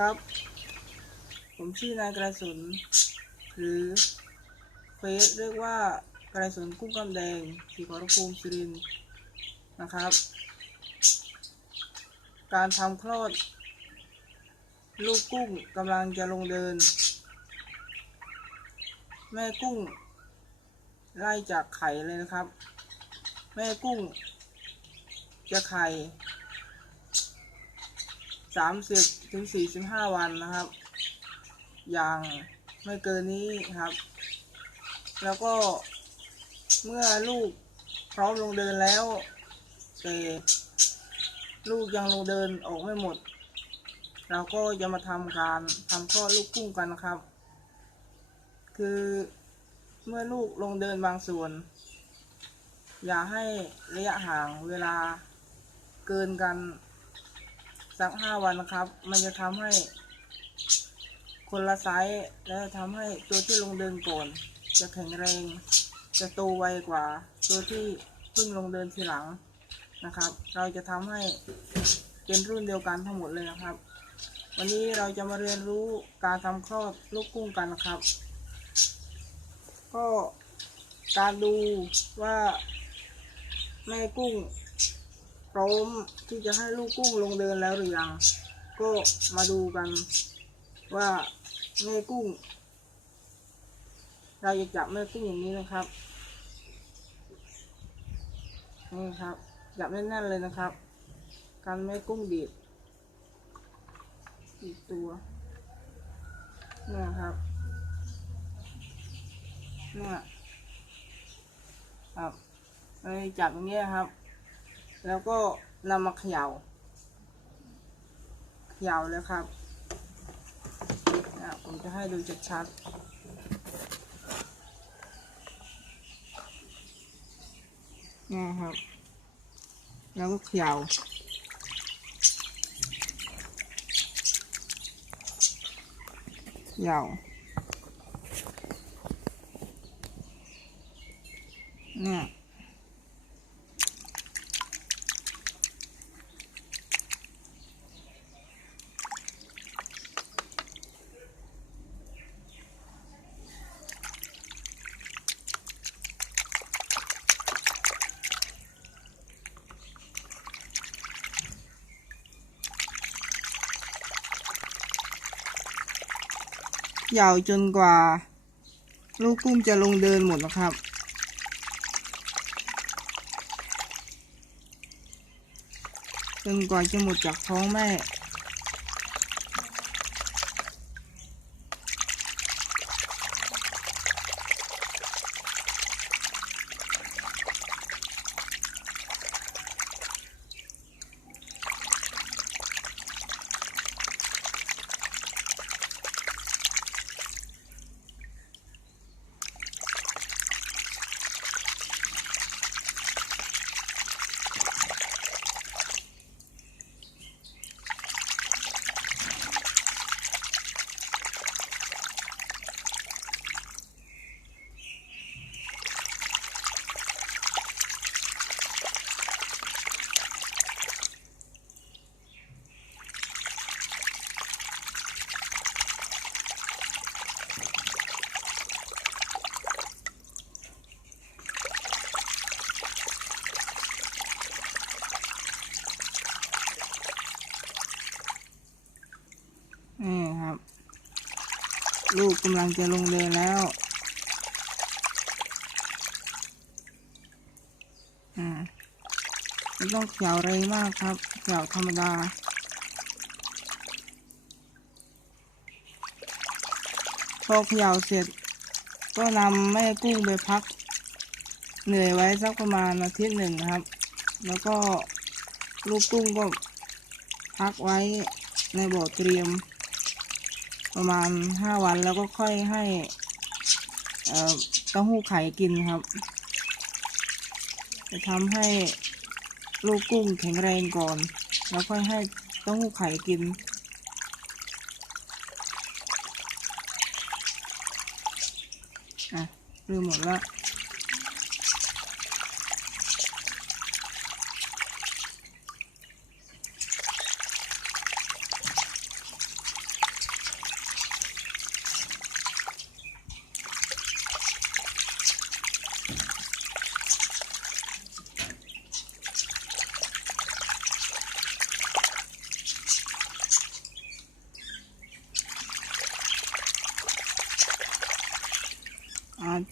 ครับ ผมชื่อนายกระสุน หรือเฟซเรียกว่ากระสุนกุ้งกำแดงสีขอรภูมิสุรินนะครับ การทำคลอด ลูกกุ้งกำลังจะลงเดิน แม่กุ้ง ไล่จากไข่เลยนะครับ แม่กุ้ง จะไข่ สามสิบถึงสี่สิบห้าวันนะครับ อย่างไม่เกินนี้ครับ แล้วก็เมื่อลูกพร้อมลงเดินแล้วแต่ลูกยังลงเดินออกไม่หมด เราก็จะมาทำการทำคลอลูกกุ้งกันนะครับ คือเมื่อลูกลงเดินบางส่วน อย่าให้ระยะห่างเวลาเกินกัน สักห้าวันนะครับ มันจะทำให้ คนละไซส์และทำให้ตัวที่ลงเดินก่อนจะแข็งแรง จะโตไวกว่า ตัวที่เพิ่งลงเดินทีหลังนะครับ เราจะทำให้เป็นรุ่นเดียวกันทั้งหมดเลยนะครับ วันนี้เราจะมาเรียนรู้การทำคลอดลูกกุ้งกันนะครับ ก็การดูว่าแม่กุ้ง พร้อมที่จะให้ลูกกุ้งลงเดินแล้วหรือยัง ก็มาดูกันว่าแม่กุ้ง เราจะจับแม่กุ้งอย่างนี้นะครับ นี่ครับ จับแน่นๆเลยนะครับการแม่กุ้งดีดดีดตัวนี่ครับนี่ครับเลยจับอย่างเงี้ยครับ แล้วก็นำมาเขยา่า เขย่าเลยครับอะผมจะให้ดูชัดๆนี่ครับ แล้วก็เขยา่าเขย่าเนี่ย ยาวจนกว่า ลูกกุ้งจะลงเดินหมดนะครับ จนกว่าจะหมดจากท้องแม่ นี่ครับ ลูกกำลังจะลงเดินแล้วอ่าไม่ต้องเขียวอะไรมากครับเขียวธรรมดาพอเขย่าเสร็จ ก็นำแม่กุ้งไปพัก เหนื่อยไว้สักประมาณอาทิตย์หนึ่งครับ แล้วก็ลูกกุ้งก็พักไว้ในบ่อเตรียม ประมาณห้าวันแล้วก็ค่อยให้เต้าหู้ไข่กินครับ จะทำให้ลูกกุ้งแข็งแรงก่อน แล้วค่อยให้เต้าหู้ไข่กินอะลืมหมดละ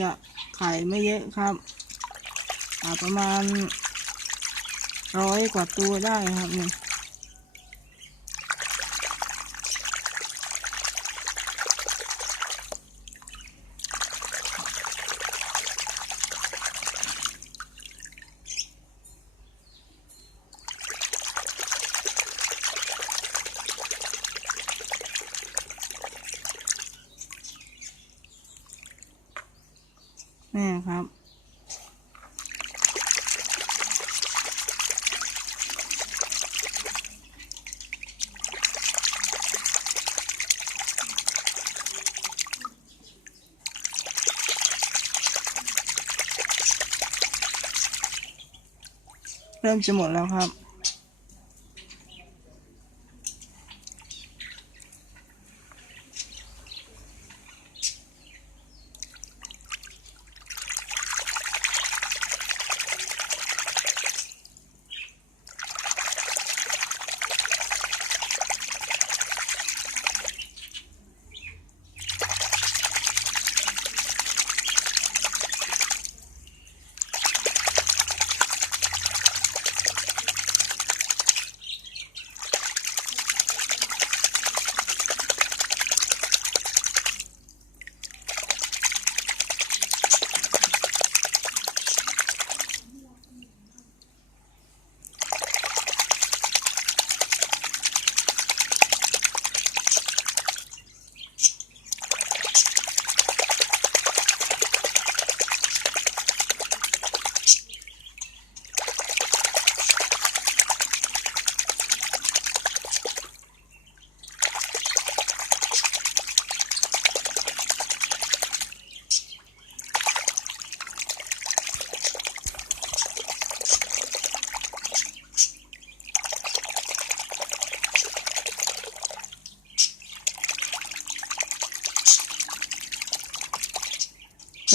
จะไข่ไม่เยอะครับประมาณร้อยกว่าตัวได้ครับเนี่ย นี่ครับ เริ่มจะหมดแล้วครับ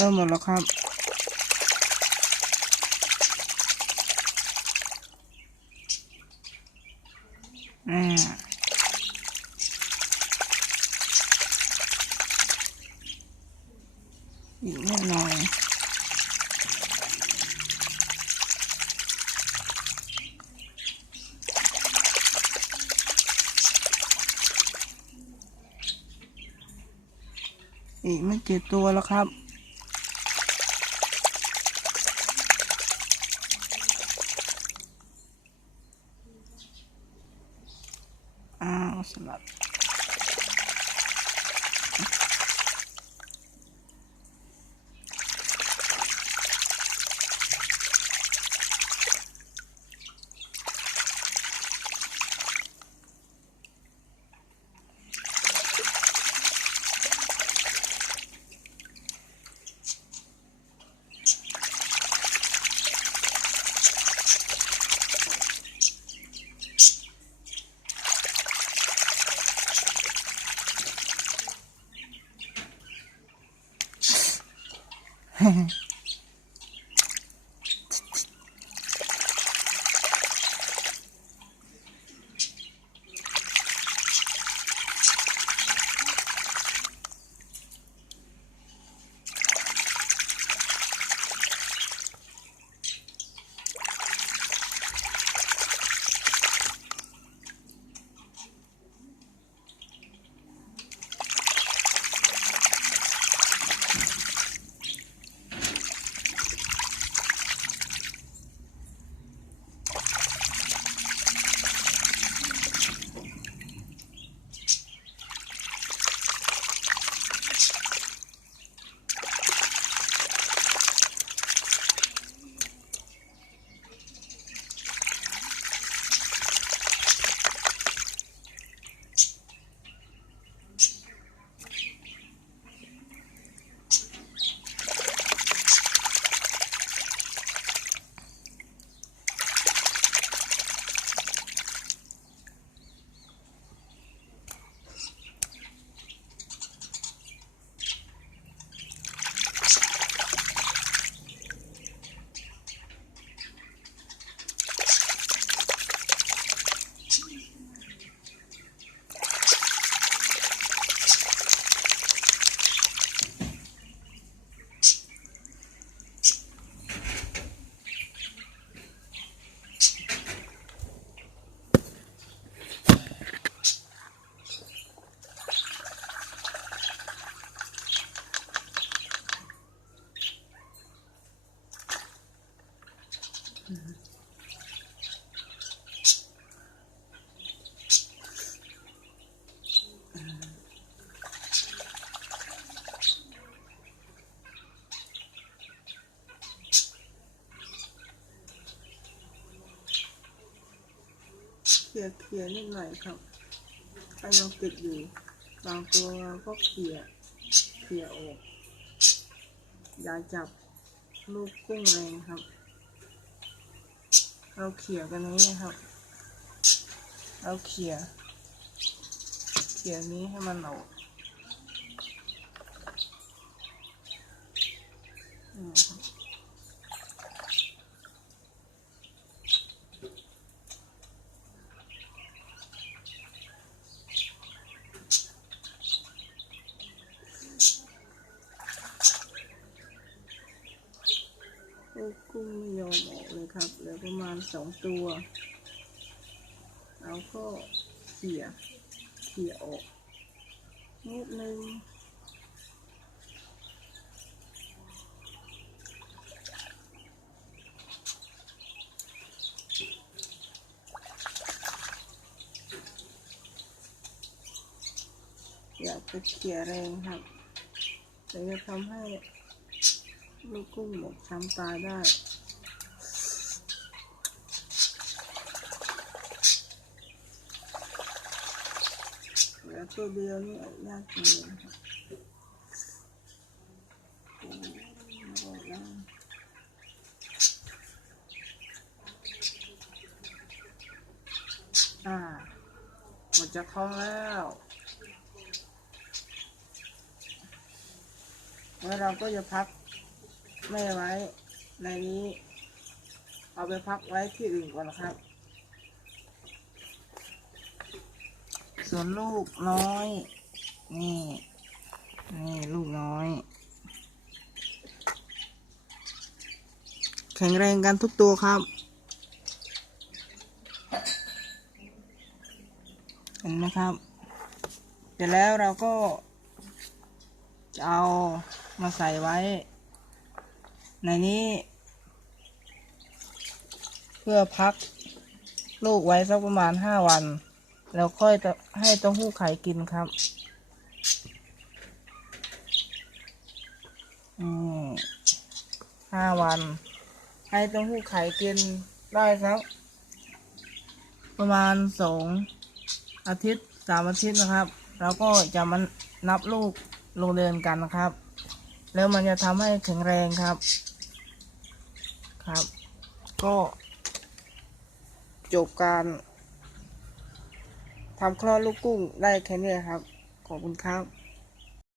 ริ่มหมดแล้วครับ อ่าอีกนิดหน่อยอีกไม่กี่ตัวแล้วครับ อ้าว Mm-hmm. ียเขี่ยนิดหน่อยครับถ้ายังติดอยู่บางตัวก็เขี่ยเขี่ยออกอย่าจับลูกกุ้งแรงครับ เราเขี่ยกันนี้นะครับ เราเขี่ยเขี่ยนี้ให้มันออกอืมครับลูกกุ้งไม่ยอมออกเหลือประมาณสองตัว เราก็เขี่ยเขี่ยออกนิดนึงอยากจะเขี่ยแรงครับแต่จะทำให้ลูกกุ้งหมกช้ำตายได้ แล้ว ตัวเดียวนี่ยากจริงเลยครับโอ้ไม่ออกแล้วอ่าหมดจากท้องแล้วแล้วเราก็จะพักแม่ไว้ในนี้ เอาไปพักไว้ที่อื่นก่อนนะครับ ส่วนลูกน้อย นี่ นี่ลูกน้อย แข็งแรงกันทุกตัวครับเห็นไหมครับเสร็จแล้วเราก็จะเอามาใส่ไว้ ในนี้ เพื่อพักลูกไว้สักประมาณห้าวัน แล้วค่อยจะให้เต้าหู้ไข่กินครับอืมห้าวัน ให้เต้าหู้ไข่กินได้สักประมาณสองอาทิตย์สามอาทิตย์นะครับ แล้วก็จะมันนับลูกลงเดินกันนะครับ แล้วมันจะทำให้แข็งแรงครับ ครับ ก็จบการ ทำคลอดลูกกุ้งได้แค่นี้ครับ ขอบคุณครับ